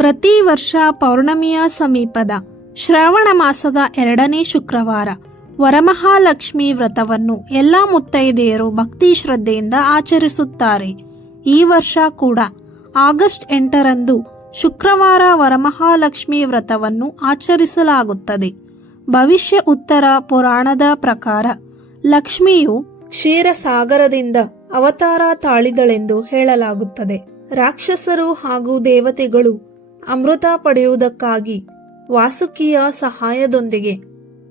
ಪ್ರತಿ ವರ್ಷ ಪೌರ್ಣಮಿಯ ಸಮೀಪದ ಶ್ರಾವಣ ಮಾಸದ 2ನೇ ಶುಕ್ರವಾರ ವರಮಹಾಲಕ್ಷ್ಮಿ ವ್ರತವನ್ನು ಎಲ್ಲ ಮುತ್ತೈದೆಯರು ಭಕ್ತಿ ಶ್ರದ್ಧೆಯಿಂದ ಆಚರಿಸುತ್ತಾರೆ. ಈ ವರ್ಷ ಕೂಡ ಆಗಸ್ಟ್ 8ರಂದು ಶುಕ್ರವಾರ ವರಮಹಾಲಕ್ಷ್ಮಿ ವ್ರತವನ್ನು ಆಚರಿಸಲಾಗುತ್ತದೆ. ಭವಿಷ್ಯ ಉತ್ತರ ಪುರಾಣದ ಪ್ರಕಾರ ಲಕ್ಷ್ಮಿಯು ಕ್ಷೀರಸಾಗರದಿಂದ ಅವತಾರ ತಾಳಿದಳೆಂದು ಹೇಳಲಾಗುತ್ತದೆ. ರಾಕ್ಷಸರು ಹಾಗೂ ದೇವತೆಗಳು ಅಮೃತ ಪಡೆಯುವುದಕ್ಕಾಗಿ ವಾಸುಕಿಯ ಸಹಾಯದೊಂದಿಗೆ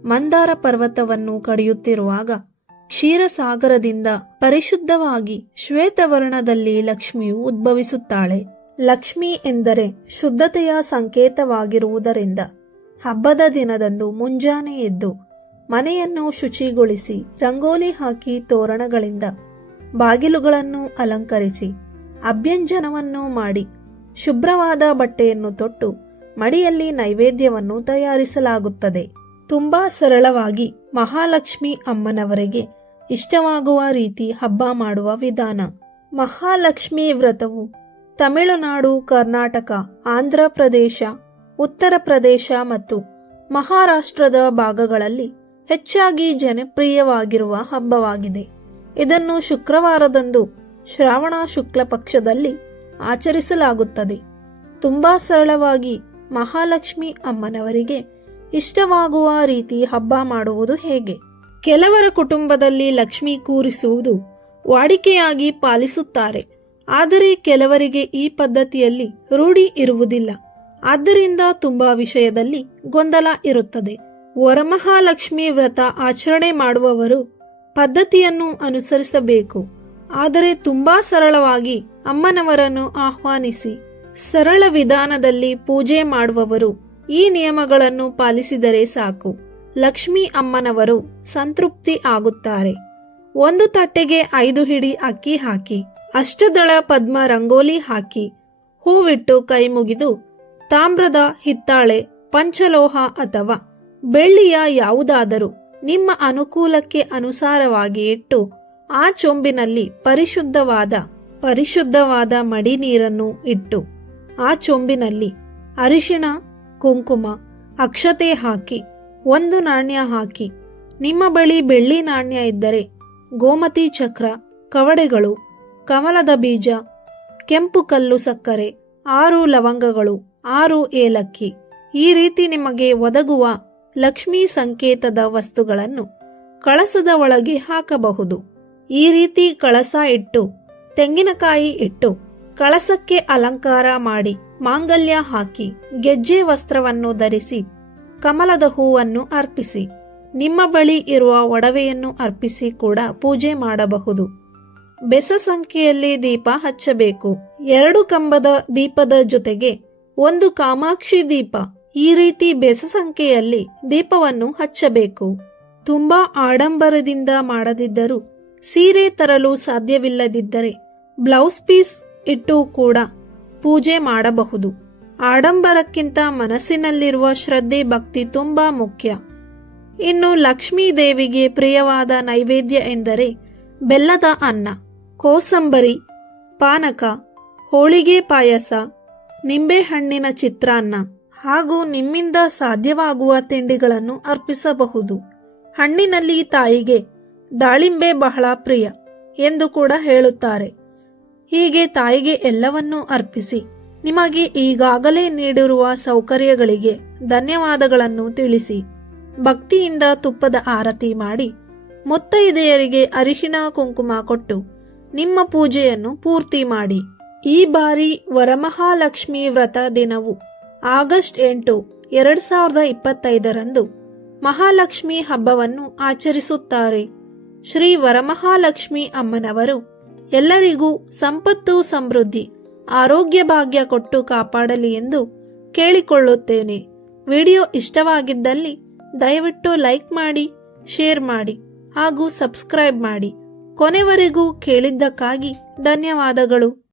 ಮಂದಾರ ಪರ್ವತವನ್ನು ಕಡಿಯುತ್ತಿರುವಾಗ ಕ್ಷೀರಸಾಗರದಿಂದ ಪರಿಶುದ್ಧವಾಗಿ ಶ್ವೇತವರ್ಣದಲ್ಲಿ ಲಕ್ಷ್ಮಿಯು ಉದ್ಭವಿಸುತ್ತಾಳೆ. ಲಕ್ಷ್ಮಿ ಎಂದರೆ ಶುದ್ಧತೆಯ ಸಂಕೇತವಾಗಿರುವುದರಿಂದ ಹಬ್ಬದ ದಿನದಂದು ಮುಂಜಾನೆ ಎದ್ದು ಮನೆಯನ್ನು ಶುಚಿಗೊಳಿಸಿ ರಂಗೋಲಿ ಹಾಕಿ ತೋರಣಗಳಿಂದ ಬಾಗಿಲುಗಳನ್ನು ಅಲಂಕರಿಸಿ ಅಭ್ಯಂಜನವನ್ನು ಮಾಡಿ ಶುಭ್ರವಾದ ಬಟ್ಟೆಯನ್ನು ತೊಟ್ಟು ಮಡಿಯಲ್ಲಿ ನೈವೇದ್ಯವನ್ನು ತಯಾರಿಸಲಾಗುತ್ತದೆ. ತುಂಬಾ ಸರಳವಾಗಿ ಮಹಾಲಕ್ಷ್ಮಿ ಅಮ್ಮನವರಿಗೆ ಇಷ್ಟವಾಗುವ ರೀತಿ ಹಬ್ಬ ಮಾಡುವ ವಿಧಾನ. ಮಹಾಲಕ್ಷ್ಮಿ ವ್ರತವು ತಮಿಳುನಾಡು, ಕರ್ನಾಟಕ, ಆಂಧ್ರ ಪ್ರದೇಶ, ಉತ್ತರ ಪ್ರದೇಶ ಮತ್ತು ಮಹಾರಾಷ್ಟ್ರದ ಭಾಗಗಳಲ್ಲಿ ಹೆಚ್ಚಾಗಿ ಜನಪ್ರಿಯವಾಗಿರುವ ಹಬ್ಬವಾಗಿದೆ. ಇದನ್ನು ಶುಕ್ರವಾರದಂದು ಶ್ರಾವಣ ಶುಕ್ಲ ಪಕ್ಷದಲ್ಲಿ ಆಚರಿಸಲಾಗುತ್ತದೆ. ತುಂಬಾ ಸರಳವಾಗಿ ಮಹಾಲಕ್ಷ್ಮಿ ಅಮ್ಮನವರಿಗೆ ಇಷ್ಟವಾಗುವ ರೀತಿ ಹಬ್ಬ ಮಾಡುವುದು ಹೇಗೆ? ಕೆಲವರ ಕುಟುಂಬದಲ್ಲಿ ಲಕ್ಷ್ಮಿ ಕೂರಿಸುವುದು ವಾಡಿಕೆಯಾಗಿ ಪಾಲಿಸುತ್ತಾರೆ. ಆದರೆ ಕೆಲವರಿಗೆ ಈ ಪದ್ಧತಿಯಲ್ಲಿ ರೂಢಿ ಇರುವುದಿಲ್ಲ. ಆದ್ದರಿಂದ ತುಂಬಾ ವಿಷಯದಲ್ಲಿ ಗೊಂದಲ ಇರುತ್ತದೆ. ವರಮಹಾಲಕ್ಷ್ಮಿ ವ್ರತ ಆಚರಣೆ ಮಾಡುವವರು ಪದ್ಧತಿಯನ್ನು ಅನುಸರಿಸಬೇಕು. ಆದರೆ ತುಂಬಾ ಸರಳವಾಗಿ ಅಮ್ಮನವರನ್ನು ಆಹ್ವಾನಿಸಿ ಸರಳ ವಿಧಾನದಲ್ಲಿ ಪೂಜೆ ಮಾಡುವವರು ಈ ನಿಯಮಗಳನ್ನು ಪಾಲಿಸಿದರೆ ಸಾಕು. ಲಕ್ಷ್ಮೀ ಅಮ್ಮನವರು ಸಂತೃಪ್ತಿ ಆಗುತ್ತಾರೆ. ಒಂದು ತಟ್ಟೆಗೆ 5 ಹಿಡಿ ಅಕ್ಕಿ ಹಾಕಿ ಅಷ್ಟದಳ ಪದ್ಮ ರಂಗೋಲಿ ಹಾಕಿ ಹೂವಿಟ್ಟು ಕೈ ಮುಗಿದು ತಾಮ್ರದ ಹಿತ್ತಾಳೆ, ಪಂಚಲೋಹ ಅಥವಾ ಬೆಳ್ಳಿಯ ಯಾವುದಾದರೂ ನಿಮ್ಮ ಅನುಕೂಲಕ್ಕೆ ಅನುಸಾರವಾಗಿ ಇಟ್ಟು ಆ ಚೊಂಬಿನಲ್ಲಿ ಪರಿಶುದ್ಧವಾದ ಮಡಿ ನೀರನ್ನು ಇಟ್ಟು ಆ ಚೊಂಬಿನಲ್ಲಿ ಅರಿಶಿಣ, ಕುಂಕುಮ, ಅಕ್ಷತೆ ಹಾಕಿ 1 ನಾಣ್ಯ ಹಾಕಿ, ನಿಮ್ಮ ಬಳಿ ಬೆಳ್ಳಿ ನಾಣ್ಯ ಇದ್ದರೆ ಗೋಮತಿ ಚಕ್ರ, ಕವಡೆಗಳು, ಕಮಲದ ಬೀಜ, ಕೆಂಪು ಕಲ್ಲು ಸಕ್ಕರೆ, 6 ಲವಂಗಗಳು, 6 ಏಲಕ್ಕಿ, ಈ ರೀತಿ ನಿಮಗೆ ಒದಗುವ ಲಕ್ಷ್ಮೀ ಸಂಕೇತದ ವಸ್ತುಗಳನ್ನು ಕಳಸದ ಒಳಗೆ ಹಾಕಬಹುದು. ಈ ರೀತಿ ಕಳಸ ಇಟ್ಟು ತೆಂಗಿನಕಾಯಿ ಇಟ್ಟು ಕಳಸಕ್ಕೆ ಅಲಂಕಾರ ಮಾಡಿ ಮಾಂಗಲ್ಯ ಹಾಕಿ ಗೆಜ್ಜೆ ವಸ್ತ್ರವನ್ನು ಧರಿಸಿ ಕಮಲದ ಹೂವನ್ನು ಅರ್ಪಿಸಿ ನಿಮ್ಮ ಬಳಿ ಇರುವ ಒಡವೆಯನ್ನು ಅರ್ಪಿಸಿ ಕೂಡ ಪೂಜೆ ಮಾಡಬಹುದು. ಬೆಸ ಸಂಖ್ಯೆಯಲ್ಲಿ ದೀಪ ಹಚ್ಚಬೇಕು. 2 ಕಂಬದ ದೀಪದ ಜೊತೆಗೆ 1 ಕಾಮಾಕ್ಷಿ ದೀಪ, ಈ ರೀತಿ ಬೆಸ ಸಂಖ್ಯೆಯಲ್ಲಿ ದೀಪವನ್ನು ಹಚ್ಚಬೇಕು. ತುಂಬಾ ಆಡಂಬರದಿಂದ ಮಾಡದಿದ್ದರೂ ಸೀರೆ ತರಲು ಸಾಧ್ಯವಿಲ್ಲದಿದ್ದರೆ ಬ್ಲೌಸ್ ಪೀಸ್ ಇಟ್ಟು ಕೂಡ ಪೂಜೆ ಮಾಡಬಹುದು. ಆಡಂಬರಕ್ಕಿಂತ ಮನಸ್ಸಿನಲ್ಲಿರುವ ಶ್ರದ್ಧೆ ಭಕ್ತಿ ತುಂಬಾ ಮುಖ್ಯ. ಇನ್ನು ಲಕ್ಷ್ಮೀ ದೇವಿಗೆ ಪ್ರಿಯವಾದ ನೈವೇದ್ಯ ಎಂದರೆ ಬೆಲ್ಲದ ಅನ್ನ, ಕೋಸಂಬರಿ, ಪಾನಕ, ಹೋಳಿಗೆ ಪಾಯಸ, ನಿಂಬೆಹಣ್ಣಿನ ಚಿತ್ರಾನ್ನ ಹಾಗೂ ನಿಮ್ಮಿಂದ ಸಾಧ್ಯವಾಗುವ ತಿಂಡಿಗಳನ್ನು ಅರ್ಪಿಸಬಹುದು. ಹಣ್ಣಿನಲ್ಲಿ ತಾಯಿಗೆ ದಾಳಿಂಬೆ ಬಹಳ ಪ್ರಿಯ ಎಂದು ಕೂಡ ಹೇಳುತ್ತಾರೆ. ಹೀಗೆ ತಾಯಿಗೆ ಎಲ್ಲವನ್ನೂ ಅರ್ಪಿಸಿ ನಿಮಗೆ ಈಗಾಗಲೇ ನೀಡಿರುವ ಸೌಕರ್ಯಗಳಿಗೆ ಧನ್ಯವಾದಗಳನ್ನು ತಿಳಿಸಿ ಭಕ್ತಿಯಿಂದ ತುಪ್ಪದ ಆರತಿ ಮಾಡಿ ಮುತ್ತೈದೆಯರಿಗೆ ಅರಿಶಿಣ ಕುಂಕುಮ ಕೊಟ್ಟು ನಿಮ್ಮ ಪೂಜೆಯನ್ನು ಪೂರ್ತಿ ಮಾಡಿ. ಈ ಬಾರಿ ವರಮಹಾಲಕ್ಷ್ಮಿ ವ್ರತ ದಿನವು ಆಗಸ್ಟ್ 8, 2025ರಂದು ಮಹಾಲಕ್ಷ್ಮಿ ಹಬ್ಬವನ್ನು ಆಚರಿಸುತ್ತಾರೆ. ಶ್ರೀ ವರಮಹಾಲಕ್ಷ್ಮಿ ಅಮ್ಮನವರು ಎಲ್ಲರಿಗೂ ಸಂಪತ್ತು, ಸಮೃದ್ಧಿ, ಆರೋಗ್ಯ ಭಾಗ್ಯ ಕೊಟ್ಟು ಕಾಪಾಡಲಿ ಎಂದು ಕೇಳಿಕೊಳ್ಳುತ್ತೇನೆ. ವಿಡಿಯೋ ಇಷ್ಟವಾಗಿದ್ದಲ್ಲಿ ದಯವಿಟ್ಟು ಲೈಕ್ ಮಾಡಿ, ಶೇರ್ ಮಾಡಿ ಹಾಗೂ ಸಬ್ಸ್ಕ್ರೈಬ್ ಮಾಡಿ. ಕೊನೆವರೆಗೂ ಕೇಳಿದ್ದಕ್ಕಾಗಿ ಧನ್ಯವಾದಗಳು.